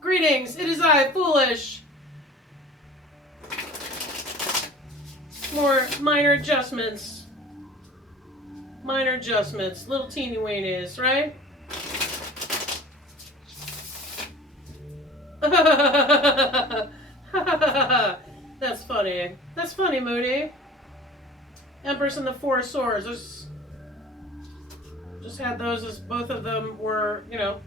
Greetings, it is I, Foolish. More minor adjustments. Minor adjustments. Little teeny weenies, right? That's funny. That's funny, Moody. Empress and the Four of Swords. Just had those as both of them were, you know,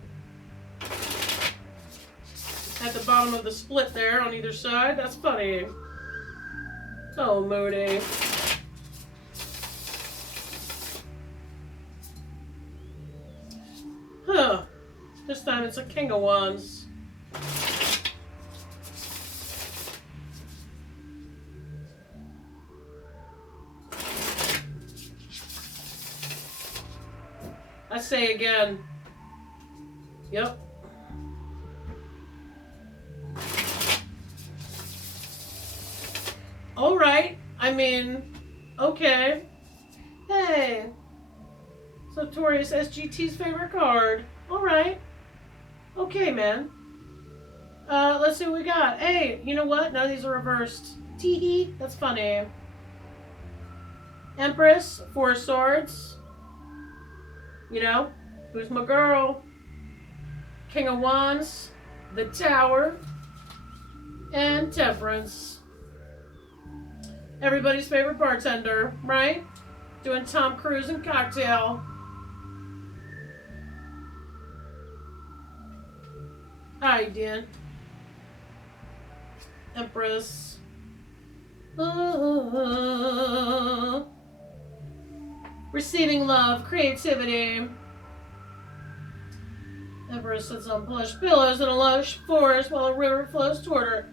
at the bottom of the split there on either side. That's funny. Oh, Moody. Huh. This time it's a King of Wands. I say again. Yep. All right. I mean, okay. Hey. So Taurus, SGT's favorite card. All right. Okay, man. Let's see what we got. Hey, you know what? None of these are reversed. Teehee. That's funny. Empress, Four of Swords. You know, who's my girl? King of Wands, the Tower, and Temperance. Everybody's favorite bartender, right? Doing Tom Cruise and Cocktail. How you doing? Empress. Receiving love, creativity. Empress sits on plush pillows in a lush forest while a river flows toward her.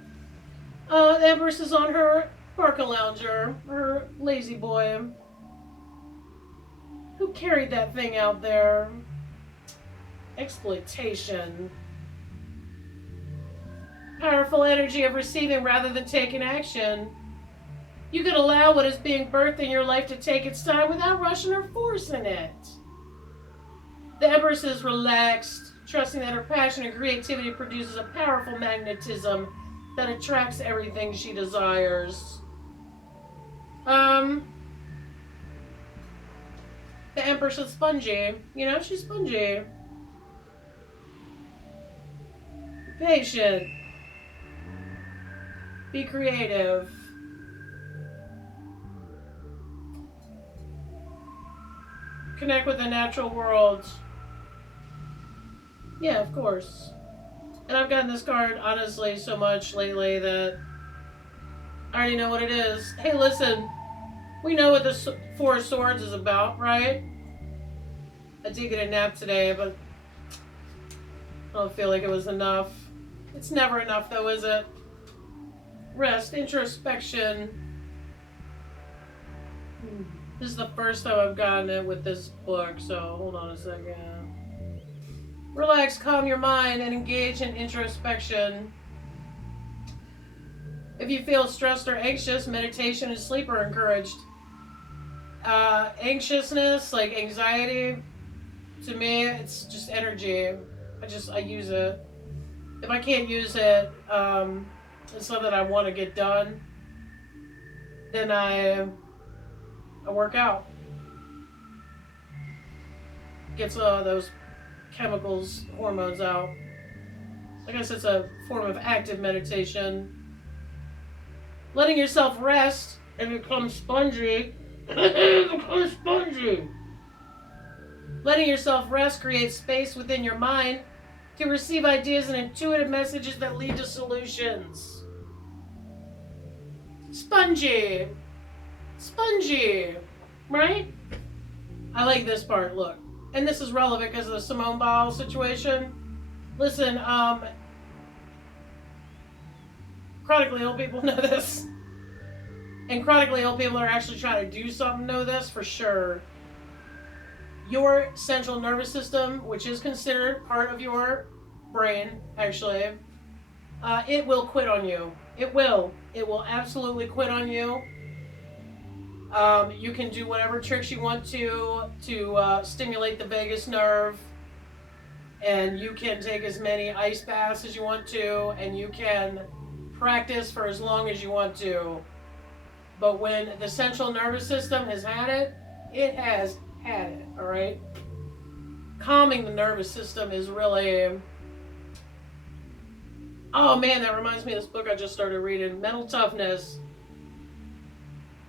The Empress is on her parka lounger, her lazy boy. Who carried that thing out there? Exploitation. Powerful energy of receiving rather than taking action. You can allow what is being birthed in your life to take its time without rushing or forcing it. The Empress is relaxed, trusting that her passion and creativity produces a powerful magnetism that attracts everything she desires. The Empress is spongy. You know, she's spongy. Patient. Be creative. Connect with the natural world. Yeah, of course. And I've gotten this card, honestly, so much lately that I already know what it is. Hey, listen. We know what the Four of Swords is about, right? I did get a nap today, but I don't feel like it was enough. It's never enough, though, is it? Rest, introspection. This is the first time I've gotten it with this book, so hold on a second. Relax, calm your mind, and engage in introspection. If you feel stressed or anxious, meditation and sleep are encouraged. Anxiousness, like anxiety, to me, it's just energy. I use it. If I can't use it, it's something I want to get done, then I work out. Gets those chemicals, hormones out. I guess it's a form of active meditation. Letting yourself rest and become spongy. Become spongy. Letting yourself rest creates space within your mind to receive ideas and intuitive messages that lead to solutions. Spongy. Spongy. Right? I like this part, look. And this is relevant because of the Simone Biles situation. Listen, chronically ill people know this. And chronically ill people are actually trying to do something know this for sure. Your central nervous system, which is considered part of your brain, actually, it will quit on you. It will. It will absolutely quit on you. You can do whatever tricks you want to stimulate the vagus nerve and you can take as many ice baths as you want to, and you can practice for as long as you want to. But when the central nervous system has had it, it has had it, all right? Calming the nervous system is really... Oh man, that reminds me of this book I just started reading, Mental Toughness.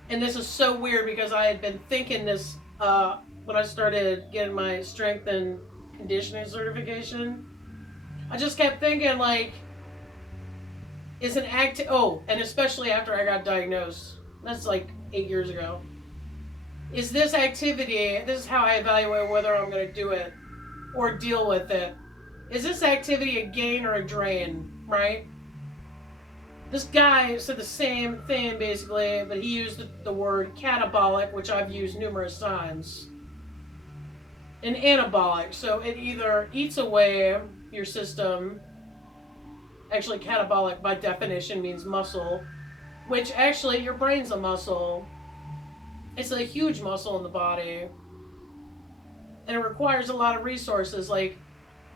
And this is so weird because I had been thinking this when I started getting my strength and conditioning certification. I just kept thinking, like, is an and especially after I got diagnosed, that's like 8 years ago. Is this activity, this is how I evaluate whether I'm going to do it or deal with it. Is this activity a gain or a drain, right? This guy said the same thing basically, but he used the word catabolic, which I've used numerous times, and anabolic. So it either eats away your system. Actually, catabolic by definition means muscle, which actually your brain's a muscle. It's a huge muscle in the body, and it requires a lot of resources like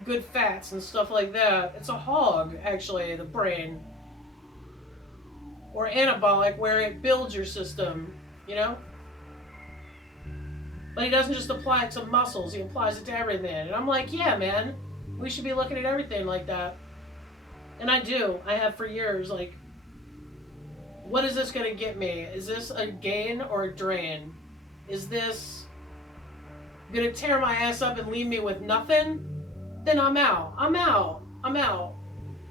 good fats and stuff like that. It's a hog, actually, the brain. Or anabolic, where it builds your system, you know? But he doesn't just apply it to muscles, he applies it to everything. And I'm like, yeah, man, we should be looking at everything like that. And I do. I have for years, like, what is this going to get me? Is this a gain or a drain? Is this going to tear my ass up and leave me with nothing? Then I'm out. I'm out. I'm out.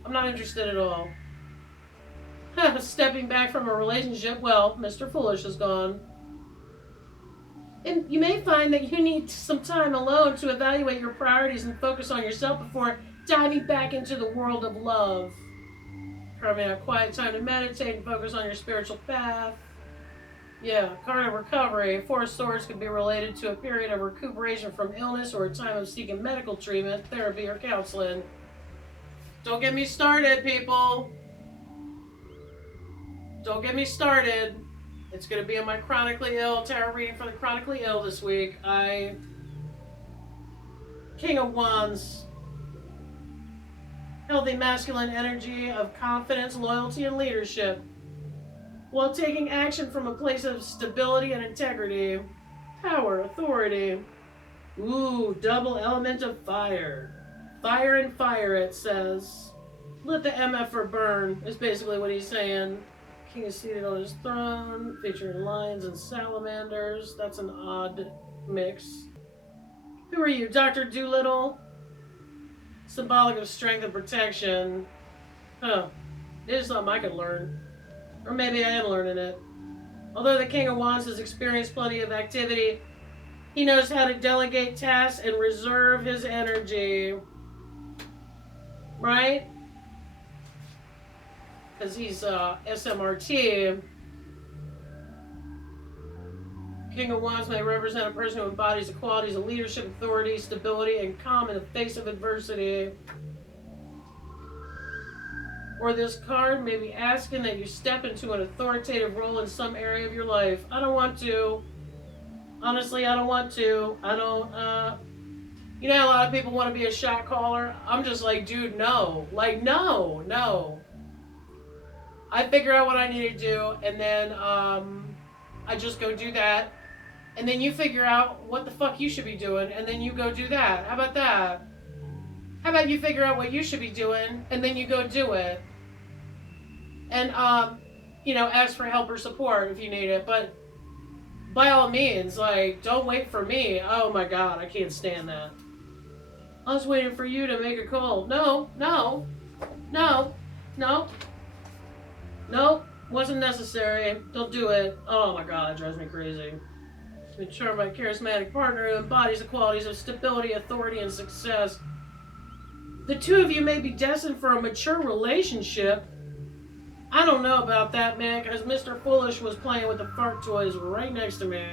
I'm not interested at all. Stepping back from a relationship, well, Mr. Foolish is gone. And you may find that you need some time alone to evaluate your priorities and focus on yourself before diving back into the world of love. Carving out quiet time to meditate and focus on your spiritual path. Yeah, card of recovery. Four of Swords could be related to a period of recuperation from illness or a time of seeking medical treatment, therapy, or counseling. Don't get me started, people. Don't get me started. It's going to be in my chronically ill tarot reading for the chronically ill this week. King of Wands. Healthy masculine energy of confidence, loyalty, and leadership, while taking action from a place of stability and integrity. Power, authority. Ooh, double element of fire. Fire and fire, it says. Let the MFer burn, is basically what he's saying. King is seated on his throne, featuring lions and salamanders. That's an odd mix. Who are you, Dr. Doolittle? Symbolic of strength and protection. Huh. This is something I could learn. Or maybe I am learning it. Although the King of Wands has experienced plenty of activity, he knows how to delegate tasks and reserve his energy. Right? Because he's SMRT. King of Wands may represent a person who embodies the qualities of leadership, authority, stability, and calm in the face of adversity. Or this card may be asking that you step into an authoritative role in some area of your life. I don't want to. Honestly, I don't want to. I don't, you know, a lot of people want to be a shot caller. I'm just like, dude, no. Like, no. I figure out what I need to do, and then I just go do that. And then you figure out what the fuck you should be doing, and then you go do that. How about that? How about you figure out what you should be doing, and then you go do it? And, you know, ask for help or support if you need it. But by all means, like, don't wait for me. Oh my God, I can't stand that. I was waiting for you to make a call. No. Nope, wasn't necessary. Don't do it. Oh my God, it drives me crazy. Been charmed by a charismatic partner who embodies the qualities of stability, authority, and success. The two of you may be destined for a mature relationship. I don't know about that, man, because Mr. Foolish was playing with the fart toys right next to me.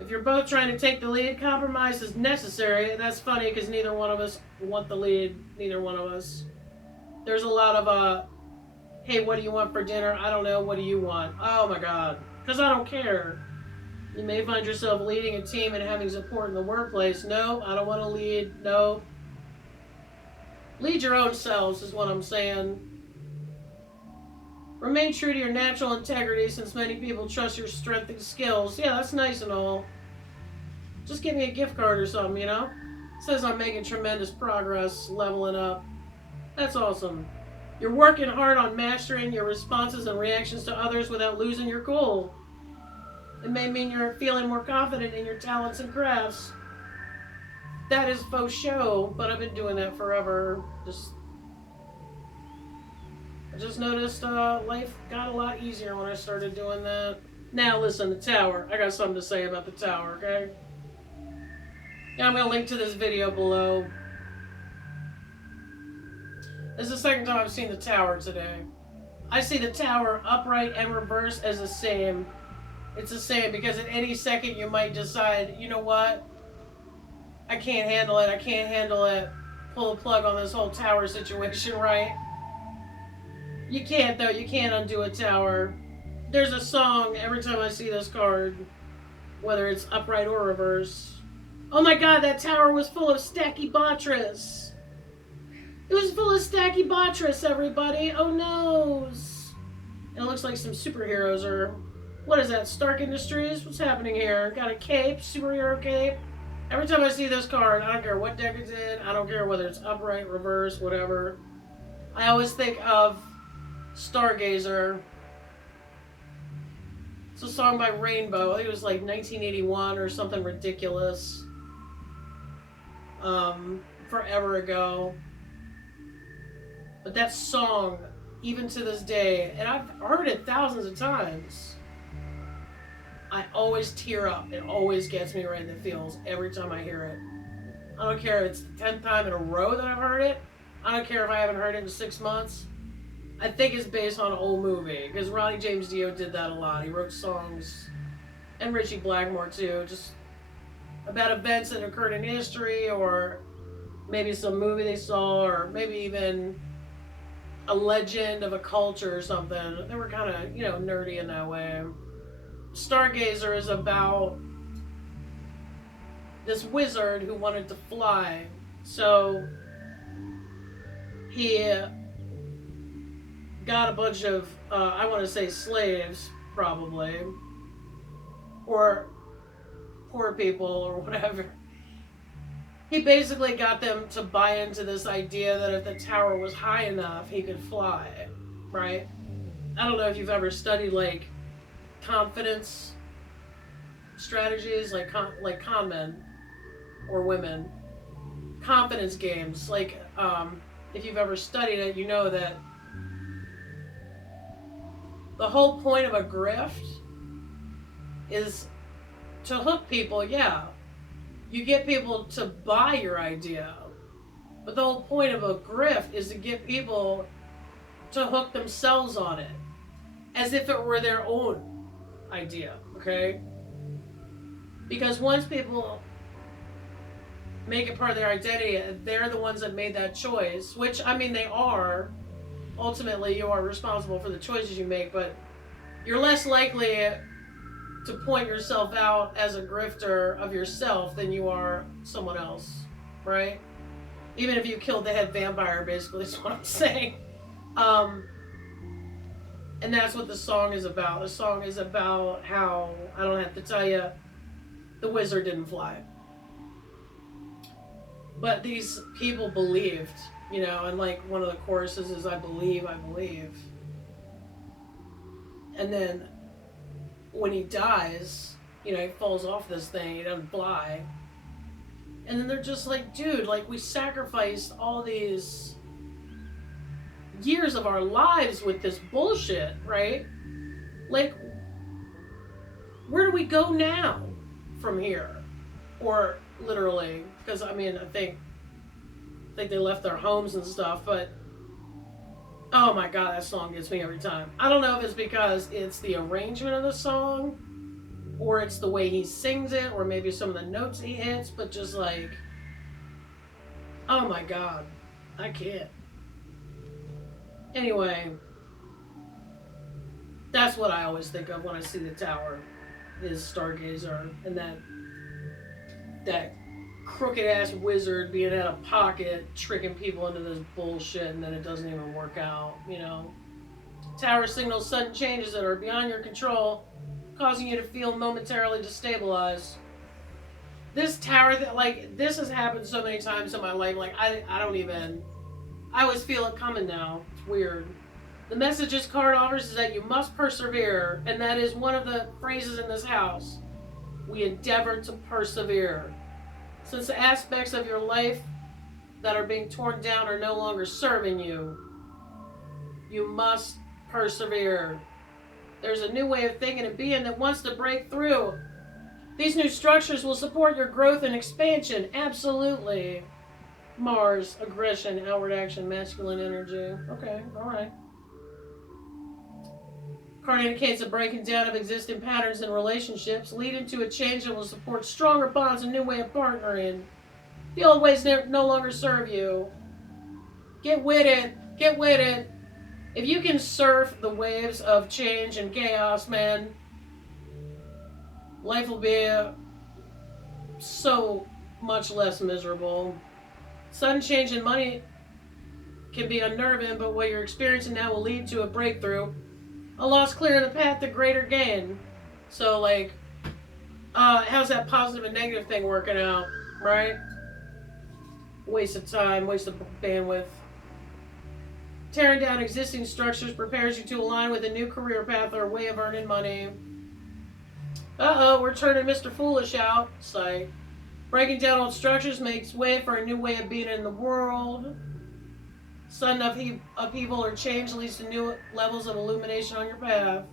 If you're both trying to take the lead, compromise is necessary. And that's funny because neither one of us want the lead. Neither one of us. There's a lot of, hey, what do you want for dinner? I don't know. What do you want? Oh my God. Because I don't care. You may find yourself leading a team and having support in the workplace. No, I don't want to lead. No. Lead your own selves is what I'm saying. Remain true to your natural integrity since many people trust your strength and skills. Yeah, that's nice and all. Just give me a gift card or something, you know? It says I'm making tremendous progress, leveling up. That's awesome. You're working hard on mastering your responses and reactions to others without losing your cool. It may mean you're feeling more confident in your talents and crafts. That is faux show, but I've been doing that forever. I just noticed life got a lot easier when I started doing that. Now listen, the tower. I got something to say about the tower, okay? Yeah, I'm going to link to this video below. This is the second time I've seen the tower today. I see the tower upright and reverse as the same. It's the same because at any second you might decide, you know what? I can't handle it. I can't handle it. Pull the plug on this whole tower situation, right? You can't, though. You can't undo a tower. There's a song every time I see this card, whether it's upright or reverse. Oh my god, that tower was full of Stachybotrys. It was full of Stachybotrys, everybody. Oh no. It looks like some superheroes are... What is that, Stark Industries? What's happening here? Got a cape, superhero cape. Every time I see this card, I don't care what deck it's in. I don't care whether it's upright, reverse, whatever. I always think of Stargazer. It's a song by Rainbow. I think it was like 1981 or something ridiculous. Forever ago. But that song, even to this day, and I've heard it thousands of times, I always tear up. It always gets me right in the feels every time I hear it. I don't care if it's the 10th time in a row that I've heard it. I don't care if I haven't heard it in 6 months. I think it's based on an old movie, because Ronnie James Dio did that a lot. He wrote songs, and Richie Blackmore too, just about events that occurred in history, or maybe some movie they saw, or maybe even a legend of a culture or something. They were kind of, you know, nerdy in that way. Stargazer is about this wizard who wanted to fly. So he got a bunch of, I want to say slaves, probably, or poor people, or whatever. He basically got them to buy into this idea that if the tower was high enough, he could fly, right? I don't know if you've ever studied, like, confidence strategies, like con men or women. Confidence games. Like, if you've ever studied it, you know that the whole point of a grift is to hook people, yeah. You get people to buy your idea. But the whole point of a grift is to get people to hook themselves on it. As if it were their own idea, okay? Because once people make it part of their identity, they're the ones that made that choice. Which, I mean, they are. Ultimately, you are responsible for the choices you make, but you're less likely to point yourself out as a grifter of yourself than you are someone else, right? Even if you killed the head vampire, basically, is what I'm saying. And that's what the song is about. The song is about how, I don't have to tell you, the wizard didn't fly. But these people believed, you know, and like one of the choruses is, I believe, I believe. And then when he dies, you know, he falls off this thing, he doesn't fly. And then they're just like, dude, like, we sacrificed all these years of our lives with this bullshit, right? Like, where do we go now from here? Or literally, because I mean, I think they left their homes and stuff, but oh my god, that song gets me every time. I don't know if it's because it's the arrangement of the song, or it's the way he sings it, or maybe some of the notes he hits, but just like, oh my god, I can't. Anyway, that's what I always think of when I see the tower. his stargazer and that crooked ass wizard being out of pocket, tricking people into this bullshit, and then it doesn't even work out, you know. Tower signals sudden changes that are beyond your control, causing you to feel momentarily destabilized. This tower, this has happened so many times in my life, I don't even, I always feel it coming now. It's weird. The message this card offers is that you must persevere, and that is one of the phrases in this house. We endeavor to persevere. Since the aspects of your life that are being torn down are no longer serving you, you must persevere. There's a new way of thinking and being that wants to break through. These new structures will support your growth and expansion. Absolutely. Mars, aggression, outward action, masculine energy. Okay, alright. Card indicates a breaking down of existing patterns in relationships, leading to a change that will support stronger bonds and new way of partnering. The old ways no longer serve you. Get with it. Get with it. If you can surf the waves of change and chaos, man, life will be so much less miserable. Sudden change in money can be unnerving, but what you're experiencing now will lead to a breakthrough. A loss clearing the path to greater gain. So, how's that positive and negative thing working out, right? Waste of time, waste of bandwidth. Tearing down existing structures prepares you to align with a new career path or way of earning money. We're turning Mr. Foolish out. It's like, breaking down old structures makes way for a new way of being in the world. Sudden upheaval or change leads to new levels of illumination on your path.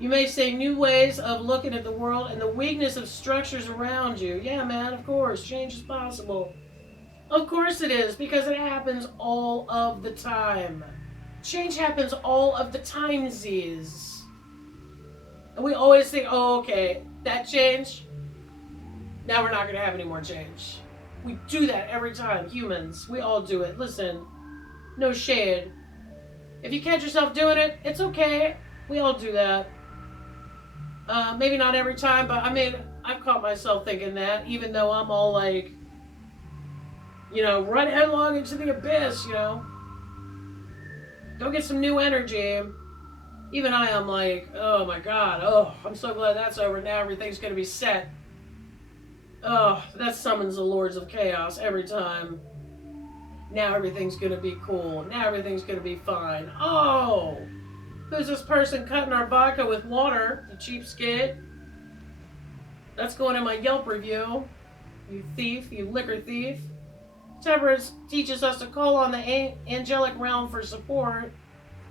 You may say new ways of looking at the world and the weakness of structures around you. Yeah, man, of course, change is possible. Of course it is, because it happens all of the time. Change happens all of the timesies. And we always think, oh, okay, that change, now we're not going to have any more change. We do that every time, humans. We all do it. Listen, no shade. If you catch yourself doing it, it's okay. We all do that. Maybe not every time, but I mean, I've caught myself thinking that, even though I'm all like, run headlong into the abyss, Go get some new energy. Even I am like, oh my God, I'm so glad that's over. Now everything's going to be set. Oh, that summons the Lords of Chaos every time. Now everything's going to be cool. Now everything's going to be fine. Oh! Who's this person cutting our vodka with water? The cheapskate. That's going in my Yelp review. You thief. You liquor thief. Temperance teaches us to call on the angelic realm for support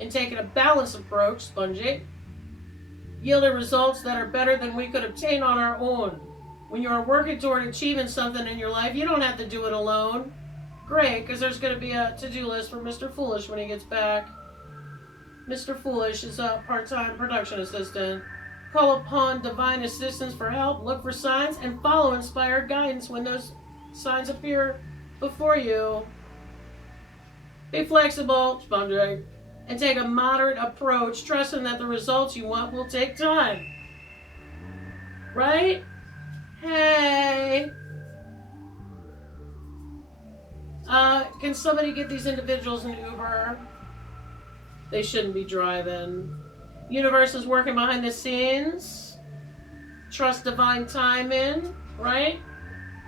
and taking a balanced approach, Spongy, yielded results that are better than we could obtain on our own. When you are working toward achieving something in your life, you don't have to do it alone. Great, because there's going to be a to-do list for Mr. Foolish when he gets back. Mr. Foolish is a part-time production assistant. Call upon divine assistance for help, look for signs, and follow inspired guidance when those signs appear before you. Be flexible, Spongy, and take a moderate approach, trusting that the results you want will take time. Right? Hey. Can somebody get these individuals an Uber? They shouldn't be driving. Universe is working behind the scenes. Trust divine timing, right?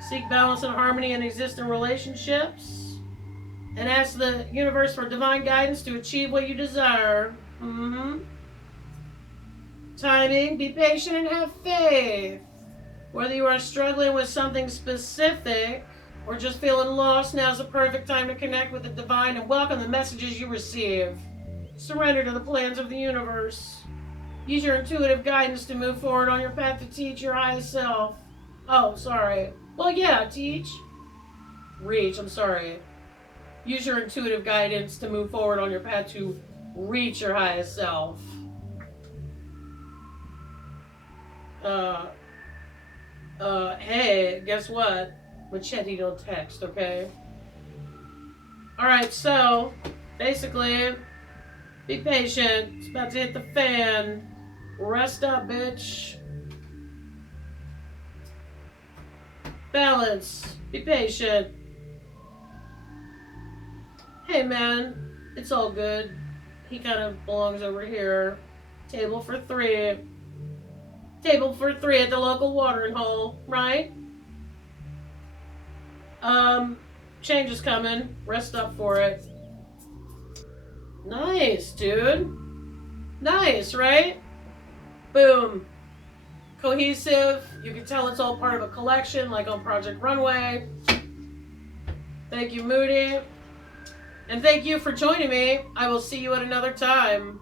Seek balance and harmony in existing relationships. And ask the universe for divine guidance to achieve what you desire. Timing, be patient and have faith. Whether you are struggling with something specific or just feeling lost, now's the perfect time to connect with the divine and welcome the messages you receive. Surrender to the plans of the universe. Use your intuitive guidance to move forward on your path to teach your highest self. Oh, sorry. Well, yeah, teach. Reach, I'm sorry. Use your intuitive guidance to move forward on your path to reach your highest self. Hey, guess what? Machete don't text, okay? Alright, so, basically, be patient. It's about to hit the fan. Rest up, bitch. Balance. Be patient. Hey, man. It's all good. He kind of belongs over here. Table for 3. Table for 3 at the local watering hole, right? Change is coming. Rest up for it. Nice, dude. Nice, right? Boom. Cohesive. You can tell it's all part of a collection, like on Project Runway. Thank you, Moody. And thank you for joining me. I will see you at another time.